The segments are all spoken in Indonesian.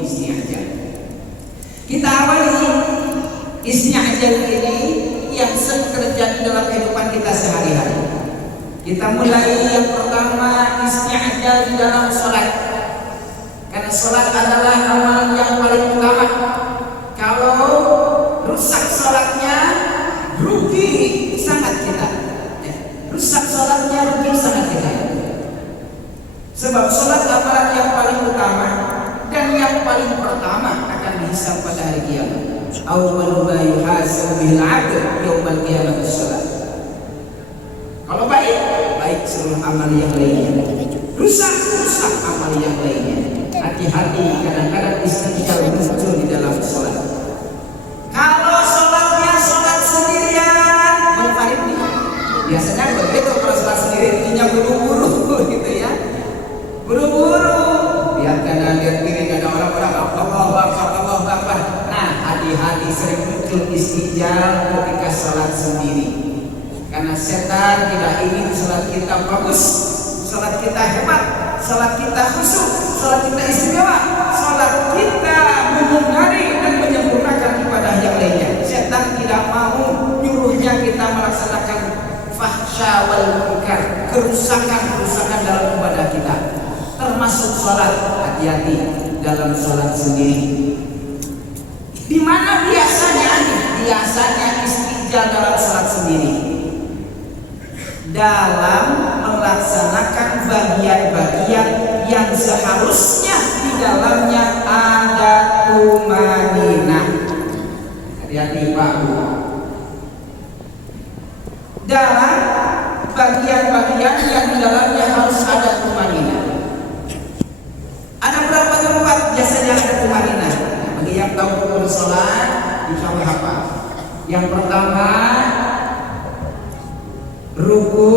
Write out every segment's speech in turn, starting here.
Isti'jal. Kita awali isti'jal ini yang sering terjadi dalam kehidupan kita sehari-hari. Kita mulai yang pertama isti'jal di dalam sholat. Karena sholat adalah amal yang paling utama. Kalau rusak sholatnya, rugi sangat kita. Rusak sholatnya, rugi sangat kita. Sebab sholat amalan yang paling utama dan yang paling pertama akan dihisab pada hari kiamat. Awwalu ma yuhasabu bihil 'abdu yaumil qiyamah as-shalah. Kalau baik, baik seluruh amal yang lainnya. Rusak amal yang lainnya. Hati-hati, kadang-kadang istiqjal muncul di dalam sholat. Kalau sholatnya sholat sendirian, munfarid nih. Biasanya begitu kalau sholat sendiri intinya buru-buru gitu ya. Buru-buru. Lihat kanan, lihat kiri, ada orang-orang Allahu Akbar. Nah, hati-hati sering muncul istiqjal ketika sholat sendiri. Karena setan tidak ingin sholat kita bagus, sholat kita hebat, sholat kita khusyuk, sholat kita istimewa, sholat kita menyinari dan menyempurnakan ibadah yang lainnya. Setan tidak mau nyuruhnya kita melaksanakan fahsya wal munkar, kerusakan dalam ibadah kita, termasuk sholat. Hati-hati dalam sholat sendiri. Di mana biasanya istiqjal dalam sholat sendiri? Dalam melaksanakan bagian-bagian yang seharusnya di dalamnya ada tumaninah. Hati-hati Pak Bu. Dalam bagian-bagian yang di dalamnya harus ada tumaninah. Ada berapa tempat biasanya ada tumaninah? Bagi yang tahu rukun sholat bisa apa? Yang pertama ruku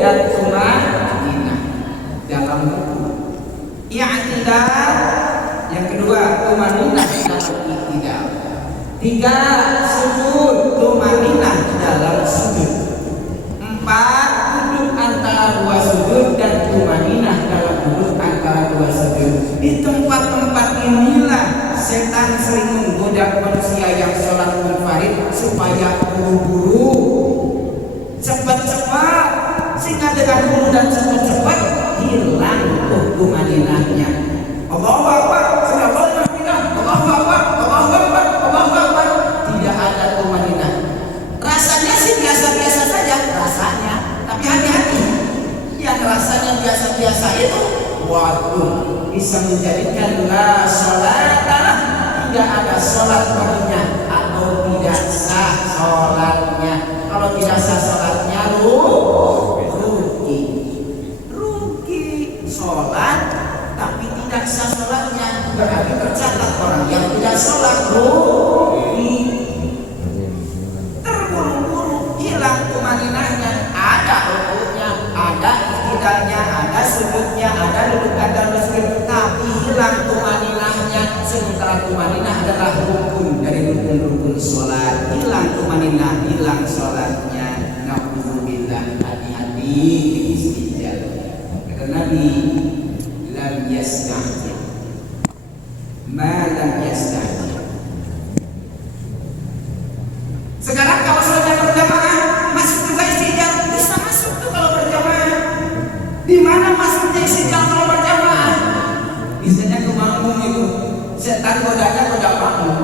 dan tumaninah dalam ruku. I'tidal, yang kedua tumaninah dalam i'tidal. 3 sujud, tumaninah dalam sujud. 4 duduk antara 2 sujud dan tumaninah dalam duduk antara 2 sujud. Di tempat-tempat inilah setan sering menggoda manusia yang sholat munfarid supaya buru-buru, cepat-cepat, sehingga dengan buru dan cepat-cepat hilang tumaninahnya. Allahu Akbar, Allahu Akbar, tidak ada tumaninah. Rasanya sih biasa-biasa saja rasanya, tapi hati-hati. Yang rasanya biasa-biasa itu, waduh, bisa menjadikan la sholatalah, tidak ada sholat baginya atau tidak sah sholatnya. Kalau tidak sah sholatnya rugi sholat tapi tidak sah sholatnya, berarti tercatat orang yang tidak sholat rugi. Terburu-buru hilang tumaninahnya. Ada rukunya, ada iktidalnya, ada sujudnya, ada duduk antara sujud, tapi hilang tumaninahnya. Sementara tumaninah adalah rukun dari rukun-rukun sholat. Hilang tumaninah, hilang sholatnya. Na'udzubillah. Hati-hati istiqjal. Kata Nabi, lam yasta'jil ma lam yasta'jil. Sekarang kalau sholatnya berjamaah masuk juga istiqjal. Bisa masuk tuh kalau berjamaah. Di mana masuknya istiqjal kalau berjamaah? Biasanya ke makmum itu. Setan godanya goda makmum.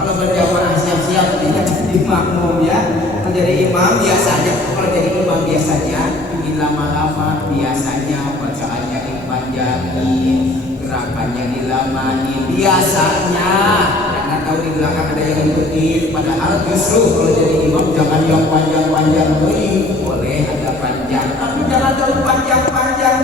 Kalau berjamaah siap-siap di makmum ya. Kalau jadi imam biasanya, ingin lama-lama biasanya bacaannya dipanjangin, gerakannya dilamani biasanya. Karena tahu di belakang ada yang ngikutin. Padahal justru kalau jadi imam jangan yang panjang-panjang boleh ada panjang, tapi jangan terlalu panjang-panjang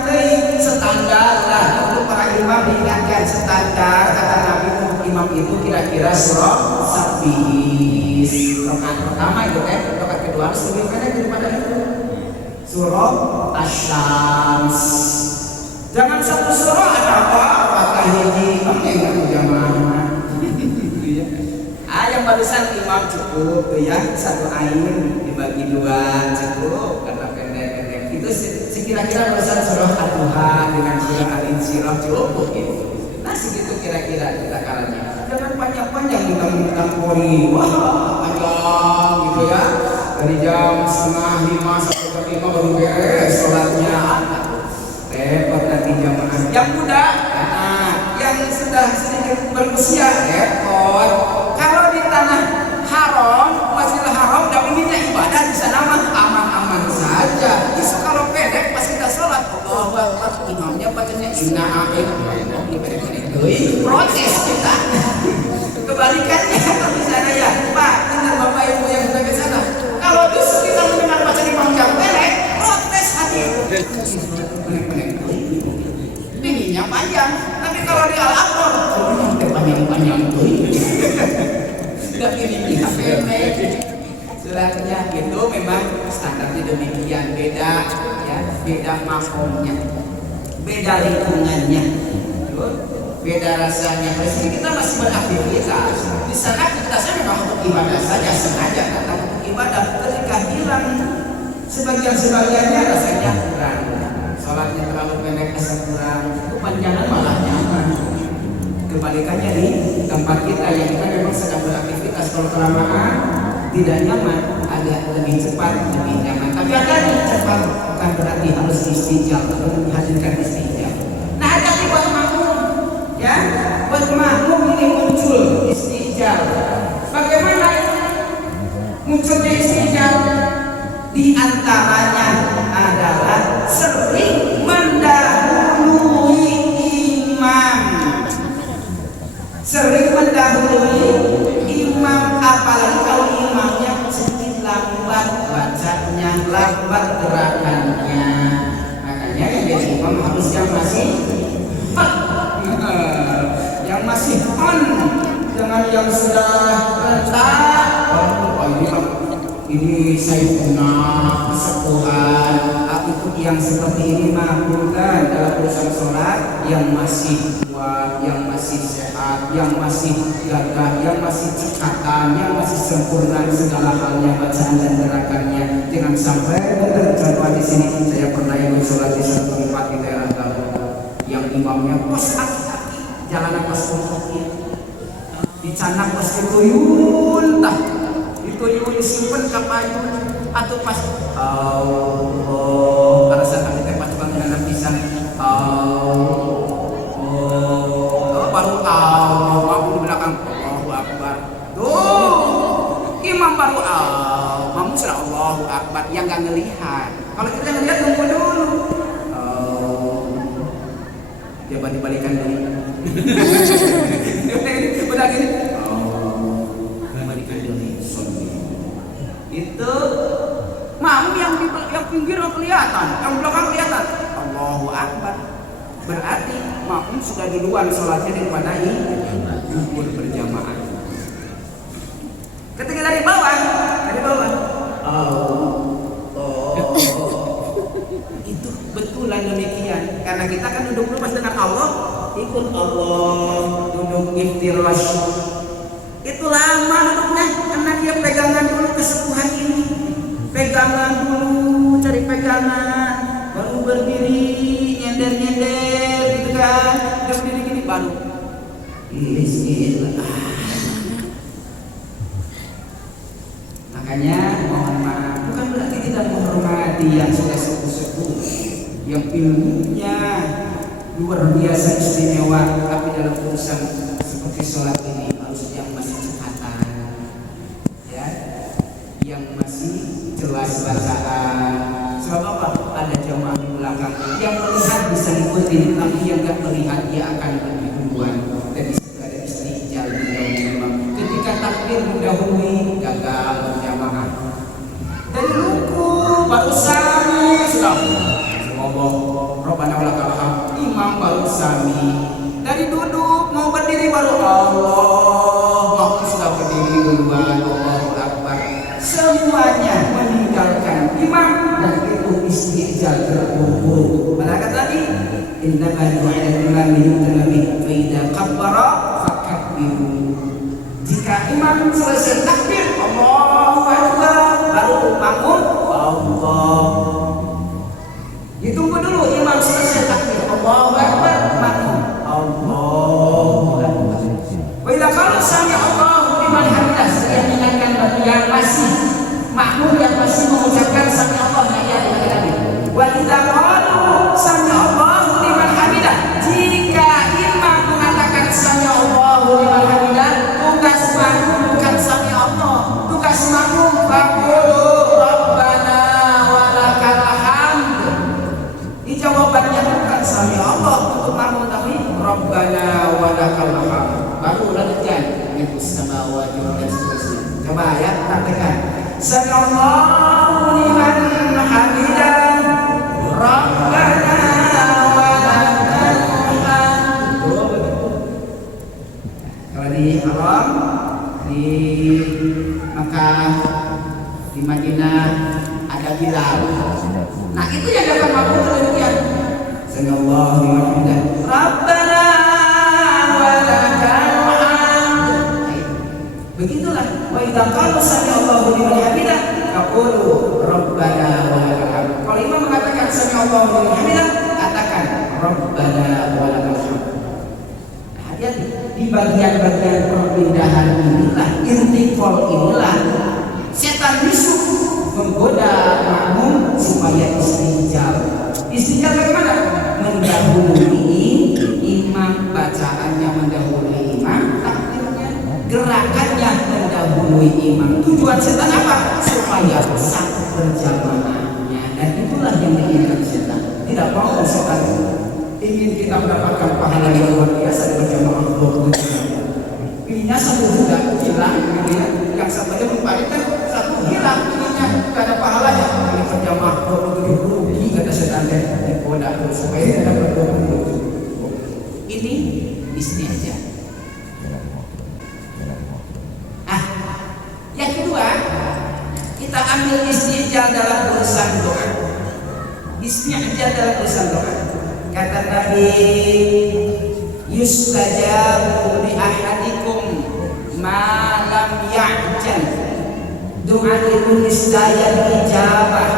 standar lah. Untuk para imam diingatkan standar, kata Nabi untuk imam itu kira-kira surah sabis. Rakaat pertama itu rakaat kedua harus lebih pendek daripada itu. Surah Asy-Syams. Jangan satu surah ada apa hiji pakai jamaah. Yang barusan imam cukup tuh ya, satu ain dibagi 2 cukup karena pendek-pendek. Itu sekira-kira barusan surah Ad-Duha dengan surah Al-Insyirah cukup gitu. Nah segitu kira-kira kita kalanya. Jangan panjang-panjang mentang-mentang kori, wah panjang gitu ya. Dari jam 4:30 sampai jam 5 baru beres sholatnya. Repot nanti jamaah. Yang muda, nah, yang sudah sedikit berusia repot. Kalau di tanah haram, Masjidil Haram, dan ininya ibadah di sana mah aman-aman saja. Justru kalau pendek pas kita sholat, Allahu Akbar, imamnya bacanya inna amin. Protes kita. Kebalikannya kalau di sana ya, Pak, dengar Bapak Ibu yang sudah ke sana. Kalau justru kita mendengar bacaan imam yang pendek, protes hati. Ininya panjang, tapi kalau di Al-Aqsa, panjang-panjang tuh. Tidak ini pendek. Suratnya itu memang standarnya demikian, beda ya, beda makomnya, beda lingkungannya, beda rasanya. Meski kita masih beraktivitas, di sana aktivitasnya memang untuk ibadah saja, sengaja datang untuk ibadah. Ketika hilang sebagiannya rasanya kurang, sholatnya terlalu pendek, rasa kurang, kepanjangan malah nyaman. Kebalikannya di tempat kita yang kita memang sedang beraktivitas, kalau kelamaan tidak nyaman, agak lebih cepat, lebih nyaman. Tapi ada yang cepat, bukan berarti harus istijab atau menghasilkan istijab. Nah ada di buat makmum, ya, buat makmum ini muncul istijab. Bagaimana munculnya istijab? Di antaranya adalah sering mendahului imam. Sering mendahului imam, apalagi kalau imamnya sedikit lambat bacanya, lambat gerakannya. Makanya yang jadi imam harus yang masih on, jangan yang sudah rentak. Ini saya pernah kesepuhan. Aku yang seperti ini bukan dalam urusan sholat, yang masih kuat, yang masih sehat, yang masih gagah, yang masih cekatan, yang masih sempurna segala halnya, bacaan dan gerakannya. Jangan sampai contoh di sini saya pernah ikut sholat di satu tempat di daerah Garut, yang imamnya pas kaki, jalanan pas kaki, dicanak pas dituyun, dituyun disimpan ke payung atau pas Allah, pada saat kami tempat bangunan pisang baru aku di belakang Allahu Akbar. Tuh, imam baru mamu sudah Allahu Akbar, yang gak ngelihat. Kalau kita ngelihat tunggu dulu. Coba dibalikan dulu. Udah gini. Dibalikan dulu. Itu mamu yang pinggir kelihatan, yang belakang kelihatan. Allahu Akbar. Berarti makmum sudah duluan sholatnya daripada zuhur berjamaah. Ketika dari bawah, itu betulan demikian. Karena kita kan duduk dulu pas dengan Allah, ikut Allah, duduk iftirash. Itu lama duduknya, karena dia pegangan dulu kesepuhan ini, pegangan dulu, cari pegangan, baru berdiri, nyender gitu kan, dia berdiri gini baru bismillah. Makanya mohon maaf, bukan berarti tidak menghormati yang sudah sepuh-sepuh, yang ilmunya luar biasa istimewa, tapi dalam urusan seperti sholat ini harus yang masih cekatan, ya, yang masih jelas bacaan. Sebab apa? Ada jamaah di belakang yang melihat bisa ngikutin, tapi yang gak melihat dia akan lebih duluan. Dan disitu ada istijal memang. Ketika takbir mendahului, gagal berjamaah. Dari ruku baru sami sudah Allah Rabbana walakal hamd, imam baru sami. Dari duduk mau berdiri baru Allah sudah berdiri duluan. Allahu Akbar. Semuanya meninggalkan imam dan istijal terkumpul. Pada kata tadi, innama ju'ila al-imam liyutamma bihi fa idza kabbara fakabbiru. Jika imam selesai takbir, Allahu Akbar, baru makmum Allah. Ditunggu dulu imam selesai takbir, Allahu Allahu liman hamidah Rabbana wa lakal hamd. Kalau di Haram, di Makkah, di Madinah ada Bilal. Nah itu yang dapat makmum demikian. Sallallahu alaihi wasallam. Rabbana wa lakal hamd. Begitulah. Wa idza qalu sami Allahu liman hamidah faqulu Rabbana wa lakal hamd. Kalau imam mengatakan sami Allahu liman hamidah, katakan Rabbana wa lakal hamd. Hati-hati di bagian-bagian perpindahan inilah, intikal inilah setan bisu menggoda makmum supaya istijal. Istijal bagaimana? Mendahului imam, bacaannya mendahului imam, takbirnya, gerakannya mendahului imam. Tujuan setan apa? Supaya sah berjamaahnya. Dan itulah yang diinginkan setan. Tidak mau setan ingin kita mendapatkan pahala yang luar biasa berjamaah pilihnya satu juga hilang, yang satunya membalikkan satu hilang, pilihnya tidak ada pahalanya. Ini berjamaah 27 rugi kata setan dan poda supaya tidak dapat 27. Ini aja. Yang kedua, kita ambil istijal dalam urusan doa. Istijal dalam urusan doa. Kata Nabi, yustajabu li ahadikum ma lam ya'jal. Doa itu niscaya dijabah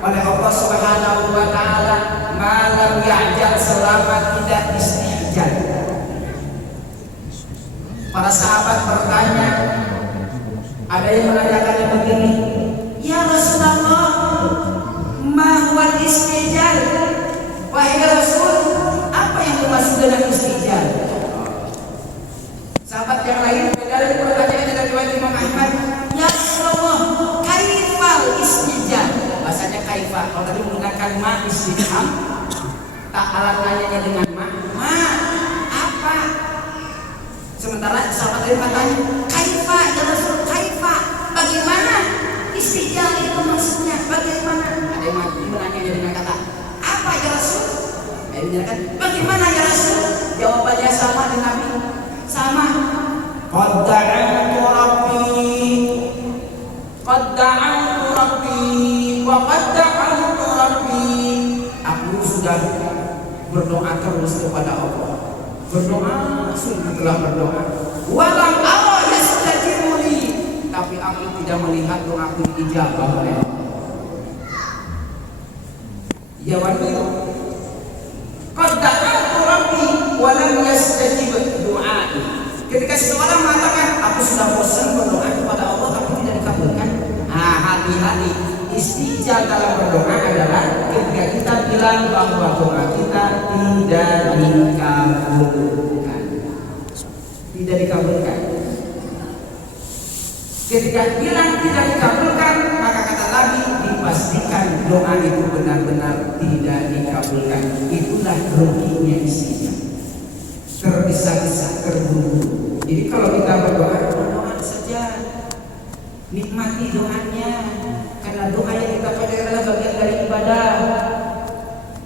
oleh Allah Subhanahu wa taala ma lam ya'jal, selama tidak istijal. Para sahabat bertanya, ada yang menanyakan begini, ya Rasulullah, ma huwa istijal? Wahai Rasul, apa yang dimaksud dengan istijal? Sahabat yang lain dari pertanyaan dari riwayat Imam Ahmad, ya Rasulullah, kaifal istijal? Bahasanya kaifal. Kalau tadi menggunakan ma istifham, tak alat nanyanya dengan ma apa? Sementara sahabat lain bertanya, kaifa ya Rasul, kaifa? Bagaimana istijal itu maksudnya? Bagaimana? Ada yang menanyanya dengan kata apa ya Rasul? Bagaimana ya Rasul? Jawabannya sama dengan Nabi. Sama. Qad da'antu Rabbi wa qad da'antu Rabbi. Aku sudah berdoa terus kepada Allah. Berdoa, sungguh telah berdoa. Walam ara yastajibu li. Tapi aku tidak melihat doaku diijabah oleh Allah. Jawaban itu qad da'antu Rabbi wa lam yastajib du'ai. Ketika seseorang mengatakan aku sudah bosan berdoa kepada Allah tapi tidak dikabulkan. Hati-hati. Istijal dalam berdoa adalah ketika kita bilang bahwa doa kita tidak dikabulkan. Tidak dikabulkan. Ketika bilang tidak dikabulkan, maka kata Nabi, dipastikan doa itu benar-benar tidak dikabulkan. Itulah ruginya istijal. Tergesa-gesa, terburu-buru. Jadi kalau kita berdoa, berdoa saja, nikmati doanya, karena doa yang kita panjatkan adalah bagian dari ibadah.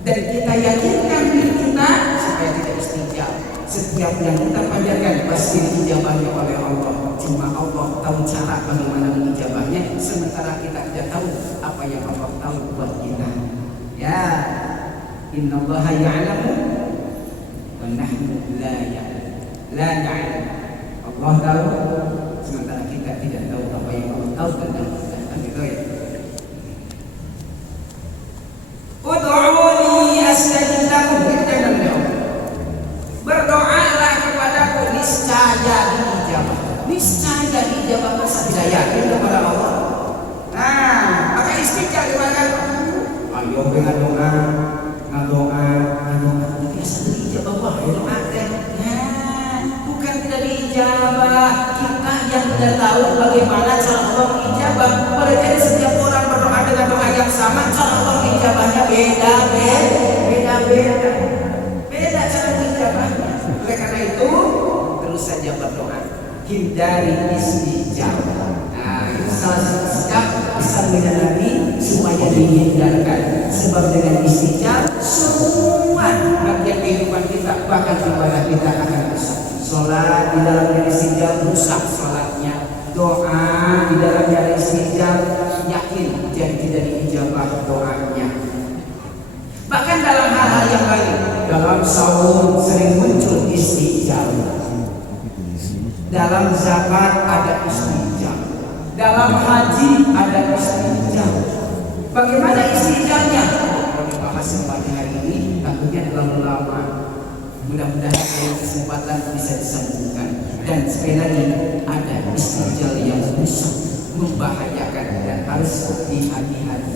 Dan kita yakinkan diri kita supaya tidak istijal. Setiap yang kita panjatkan pasti diijabahnya oleh Allah. Cuma Allah tahu cara bagaimana mengijabahnya, sementara kita tidak tahu apa yang Allah tahu buat kita. Ya, innallaha ya'lamu wa nahnu la na'lam. Allah tahu, sementara kita tidak tahu apa yang Allah tahu tentang kita. Gitu ya. Ud'uuni astajib lakum. Berdoalah kepadaku, niscaya diijabah. Niscaya diijabah. Masa tidak yakin kepada Allah? Nah, maka istijab gimana? Ayo ngadoa, biasa diijabah. Wah, doa teh. Nah, bukan tidak diijabah. Kita yang tidak tahu bagaimana cara Allah mengijabah. Oleh karena Nabi semuanya dihindarkan. Sebab dengan istijab semua bagian kehidupan kita, bahkan ibadah kita akan rusak. Sholat di dalamnya istijab rusak sholatnya. Doa di dalamnya istijab, yakin jadi tidak diijabah doanya. Bahkan dalam hal-hal yang lain, dalam saum sering muncul istijab. Dalam zakat ada istijab. Dalam haji ada istijab. Bagaimana istijabnya? Kalau dibahas pada hari ini, takutnya terlalu lama. Mudah-mudahan dalam kesempatan bisa disambungkan. Dan sekali lagi, ada istijab yang rusak, membahayakan dan harus dihati-hati,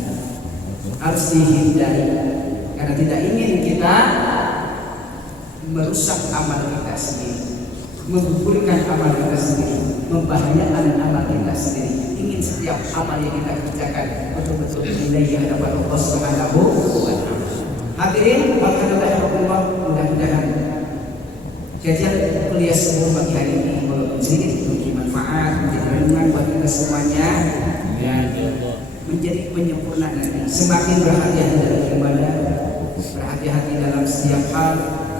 harus dihindari. Karena tidak ingin kita merusak amal kita sendiri, menggugurkan amal kita sendiri, membahayakan amal kita sendiri. Ingin setiap amal yang kita kerjakan betul-betul bernilai di hadapan Allah Subhanahu wa Ta'ala. Hadirin, alhamdulillah, mudah-mudahan kajian kuliah subuh pagi hari ini walaupun sedikit memberi manfaat, menjadi renungan buat kita semuanya dan menjadi penyempurna nanti. Semakin berhati-hati dalam ibadah, berhati-hati dalam setiap hal,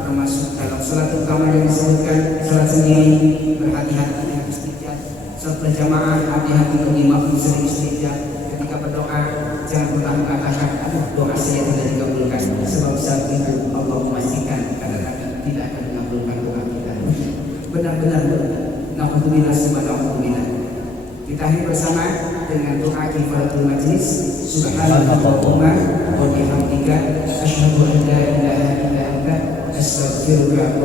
termasuk dalam salat utama yang disebutkan salat sendiri, berhati-hati dengan istijab. Salat berjamaah, hati-hati menyimak sering istijab. Ketika berdoa, jangan pernah mengatakan, aduh doa saya tidak dikabulkan. Sebab saat itu Allah memastikan karena Nabi tidak akan mengabulkan doa kita. Benar-benar naudzubillah summa naudzubillah. Kita akhiri bersama dengan doa kifaratul majlis. Subhanallahumma wa bihamdika asyhadu an la ilaha illa anta astaghfiruka